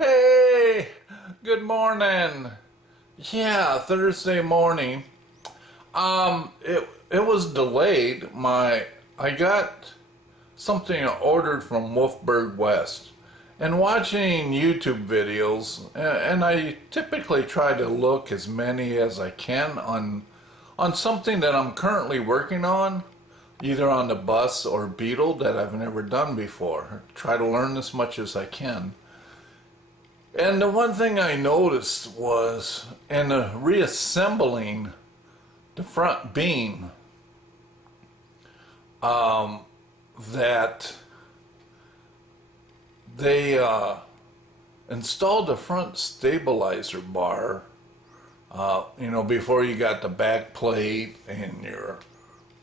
Hey, good morning. Yeah, Thursday morning. It was delayed. I got something ordered from Wolfberg West, and watching YouTube videos, and I typically try to look as many as I can on something that I'm currently working on, either on the bus or Beetle that I've never done before. Try to learn as much as I can. And the one thing I noticed was in reassembling the front beam, that they installed the front stabilizer bar, before you got the back plate and your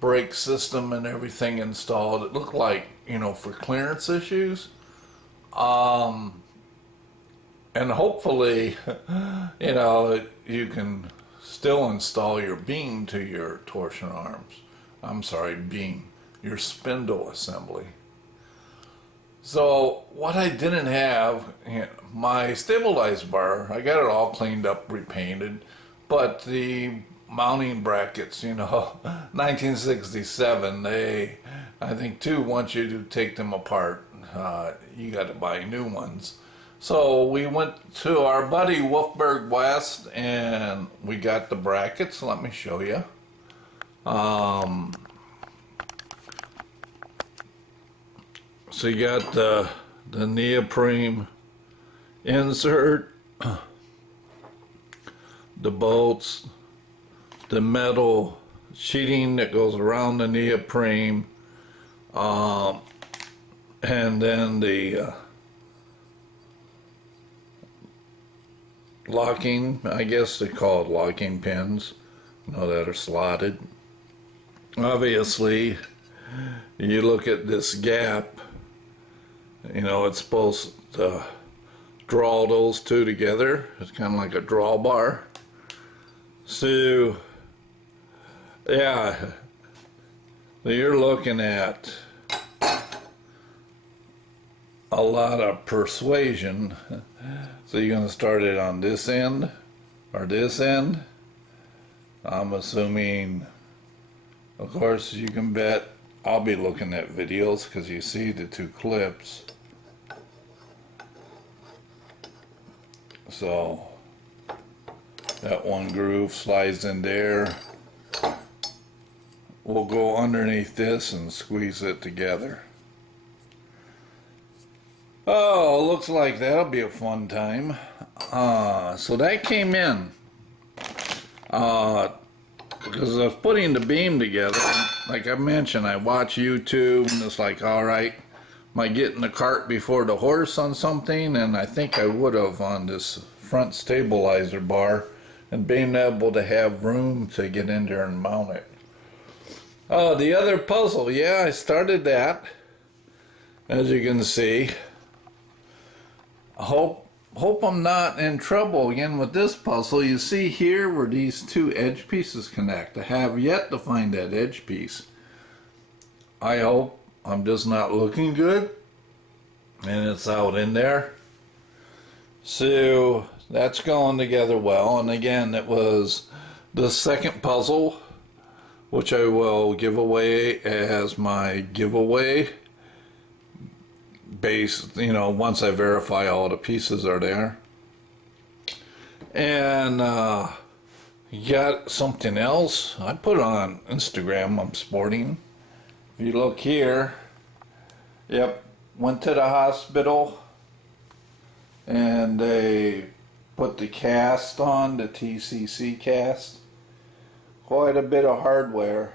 brake system and everything installed. It looked like, for clearance issues. And hopefully, you can still install your beam to your torsion arms. I'm sorry, beam, your spindle assembly. So what I didn't have, my stabilized bar, I got it all cleaned up, repainted, but the mounting brackets, 1967, I think too, once you do take them apart, you got to buy new ones. So we went to our buddy Wolfberg West and we got the brackets. Let me show you. So you got the neoprene insert, the bolts, the metal sheeting that goes around the neoprene, and then the locking, I guess they call it locking pins, that are slotted. Obviously, you look at this gap, it's supposed to draw those two together. It's kind of like a drawbar. So, yeah, you're looking at a lot of persuasion. So you're going to start it on this end or this end. I'm assuming, of course, you can bet I'll be looking at videos because you see the two clips. So that one groove slides in there. We'll go underneath this and squeeze it together. Oh, looks like that'll be a fun time. So that came in because I was putting the beam together. Like I mentioned, I watch YouTube and it's like, all right, am I getting the cart before the horse on something? And I think I would have on this front stabilizer bar and being able to have room to get in there and mount it. Oh, the other puzzle, yeah, I started that, as you can see. I hope I'm not in trouble again with this puzzle. You see here where these two edge pieces connect. I have yet to find that edge piece. I hope I'm just not looking good and it's out in there. So that's going together well. And again, it was the second puzzle, which I will give away as my giveaway base, once I verify all the pieces are there. And got something else I put on Instagram. I'm sporting. If you look here, yep, went to the hospital and they put the cast on, the TCC cast. Quite a bit of hardware.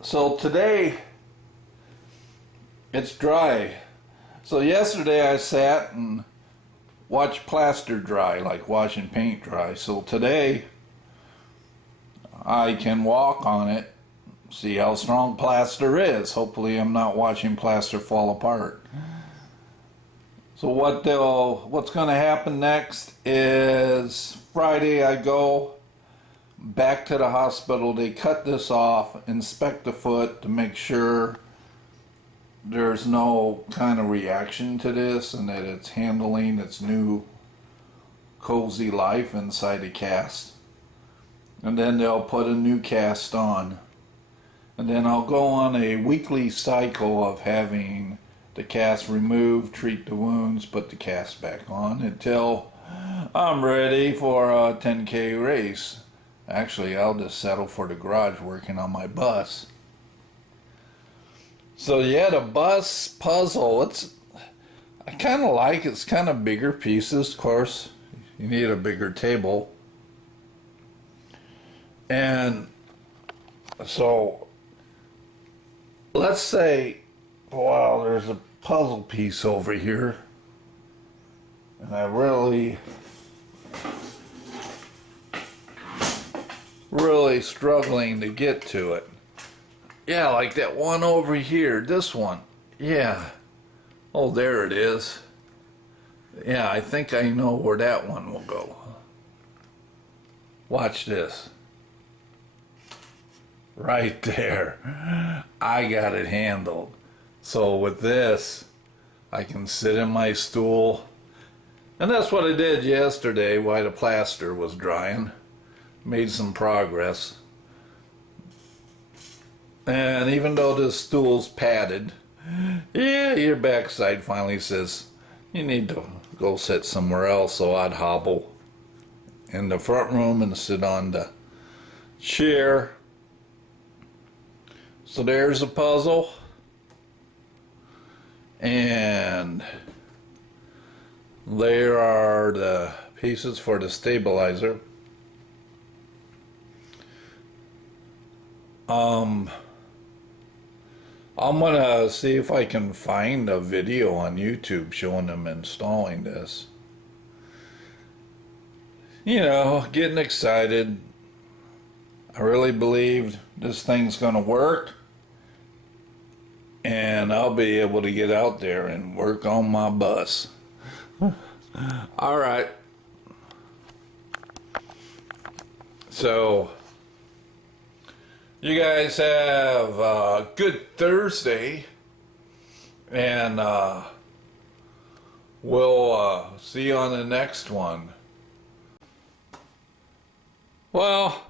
So today it's dry. So yesterday I sat and watched plaster dry, like washing paint dry. So today I can walk on it, see how strong plaster is. Hopefully I'm not watching plaster fall apart. So what's going to happen next is Friday I go back to the hospital. They cut this off, inspect the foot to make sure there's no kind of reaction to this, and that it's handling its new cozy life inside the cast. And then they'll put a new cast on. And then I'll go on a weekly cycle of having the cast removed, treat the wounds, put the cast back on until I'm ready for a 10K race. Actually, I'll just settle for the garage working on my bus. So yeah, the bus puzzle, I kind of like it's kind of bigger pieces. Of course, you need a bigger table. And so let's say, wow, there's a puzzle piece over here, and I really struggling to get to it. Yeah, like that one over here, this one. Yeah. Oh, there it is. Yeah, I think I know where that one will go. Watch this. Right there. I got it handled. So with this, I can sit in my stool. And that's what I did yesterday while the plaster was drying. Made some progress. And even though this stool's padded, yeah, your backside finally says, you need to go sit somewhere else. So I'd hobble in the front room and sit on the chair. So there's a puzzle. And there are the pieces for the stabilizer. I'm gonna see if I can find a video on YouTube showing them installing this. You know, getting excited. I really believe this thing's gonna work, and I'll be able to get out there and work on my bus. All right. So you guys have a good Thursday, and we'll see you on the next one. Well,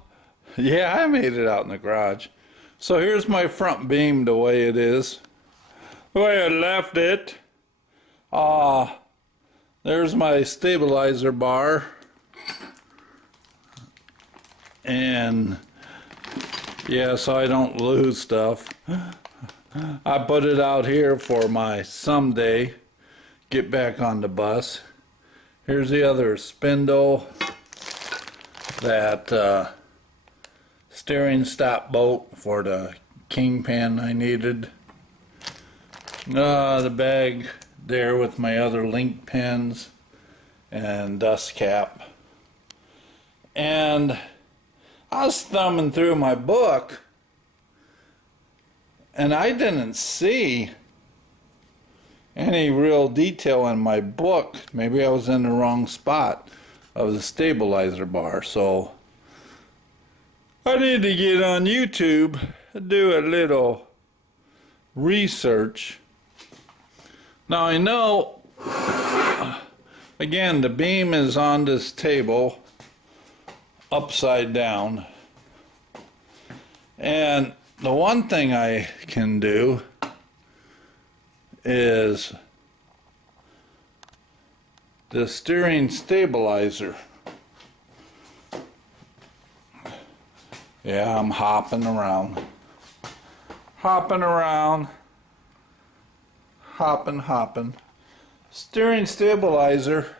yeah, I made it out in the garage. So here's my front beam the way it is. The way I left it. There's my stabilizer bar. And yeah, so I don't lose stuff. I put it out here for my someday get back on the bus. Here's the other spindle, that steering stop bolt for the kingpin I needed. The bag there with my other link pins and dust cap. And I was thumbing through my book, and I didn't see any real detail in my book. Maybe I was in the wrong spot of the stabilizer bar. So I need to get on YouTube, do a little research. Now I know, again, the beam is on this table upside down, and the one thing I can do is the steering stabilizer. Yeah, I'm hopping around, hopping. Steering stabilizer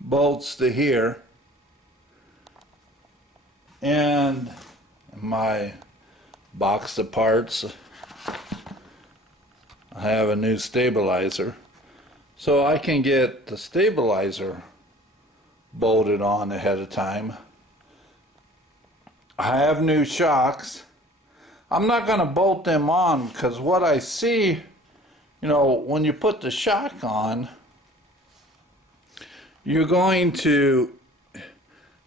bolts to here, and my box of parts, I have a new stabilizer, so I can get the stabilizer bolted on ahead of time. I have new shocks. I'm not going to bolt them on because what I see, you know, when you put the shock on, you're going to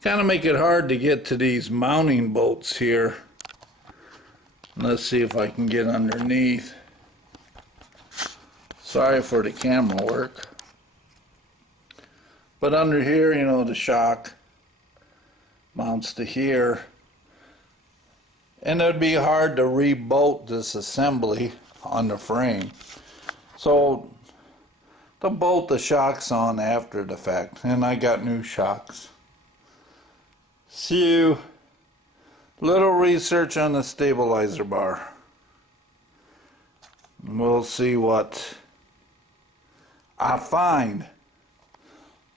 kind of make it hard to get to these mounting bolts here. Let's see if I can get underneath. Sorry for the camera work. But under here, you know, the shock mounts to here. And it'd be hard to re-bolt this assembly on the frame. So, to bolt the shocks on after the fact. And I got new shocks. So, little research on the stabilizer bar. We'll see what I find.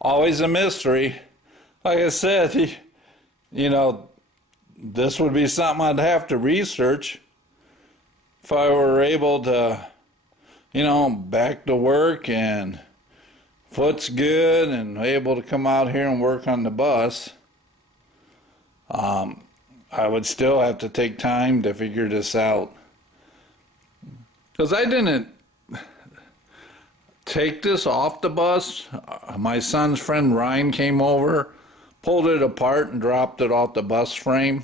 Always a mystery. Like I said, you know, this would be something I'd have to research if I were able to, you know, back to work and foot's good and able to come out here and work on the bus. I would still have to take time to figure this out. Because I didn't take this off the bus. My son's friend Ryan came over, pulled it apart and dropped it off the bus frame.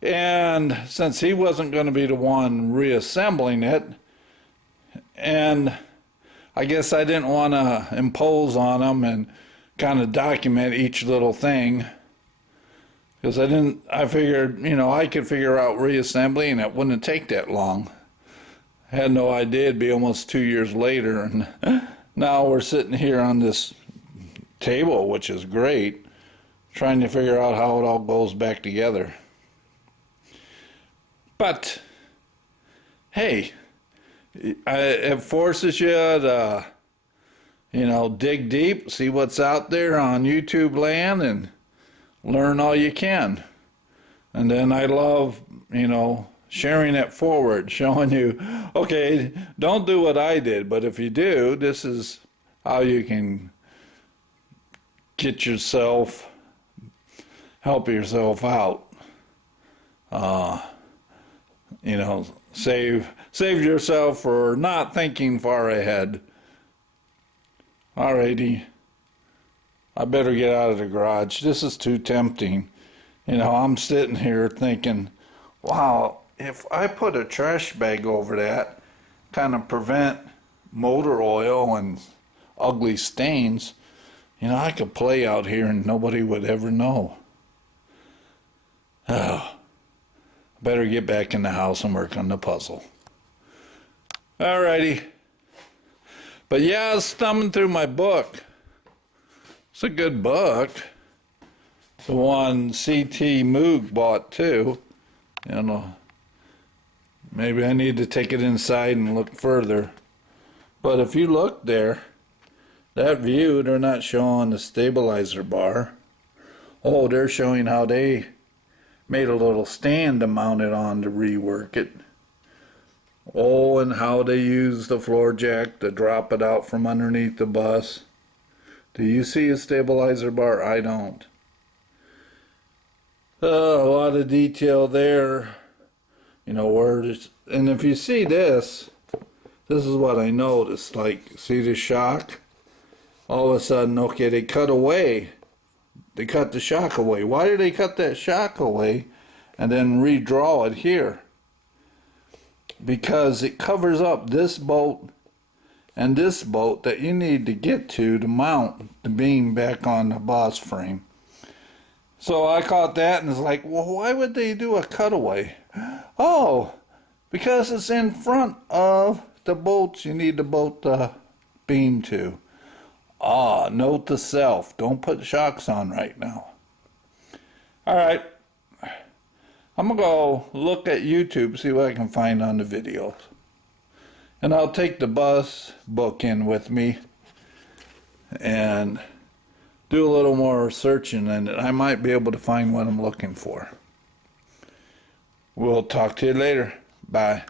And since he wasn't going to be the one reassembling it, and I guess I didn't want to impose on him and kind of document each little thing, because I figured, you know, I could figure out reassembly and it wouldn't take that long. I had no idea it'd be almost 2 years later, and now we're sitting here on this table, which is great, trying to figure out how it all goes back together. But, hey, it forces you to, you know, dig deep, see what's out there on YouTube land, and learn all you can. And then I love, you know, sharing it forward, showing you, okay, don't do what I did, but if you do, this is how you can get yourself, help yourself out. You know, save yourself for not thinking far ahead. Alrighty, I better get out of the garage. This is too tempting. You know, I'm sitting here thinking, wow, if I put a trash bag over that, kind of prevent motor oil and ugly stains, you know, I could play out here and nobody would ever know. Oh, better get back in the house and work on the puzzle. Alrighty. But yeah, I was thumbing through my book. It's a good book. The one C.T. Moog bought too. You know, maybe I need to take it inside and look further. But if you look there, that view, they're not showing the stabilizer bar. Oh, they're showing how they made a little stand to mount it on to rework it. Oh, and how they use the floor jack to drop it out from underneath the bus. Do you see a stabilizer bar? I don't. A lot of detail there. You know, words. And if you see this, this is what I noticed. Like, see the shock? All of a sudden, okay, they cut away. They cut the shock away. Why did they cut that shock away and then redraw it here? Because it covers up this bolt and this bolt that you need to get to mount the beam back on the boss frame. So I caught that and was like, well, why would they do a cutaway? Oh, because it's in front of the bolts you need to bolt the beam to. Ah, note to self, don't put shocks on right now. Alright, I'm going to go look at YouTube, see what I can find on the videos. And I'll take the bus book in with me and do a little more searching, and I might be able to find what I'm looking for. We'll talk to you later. Bye.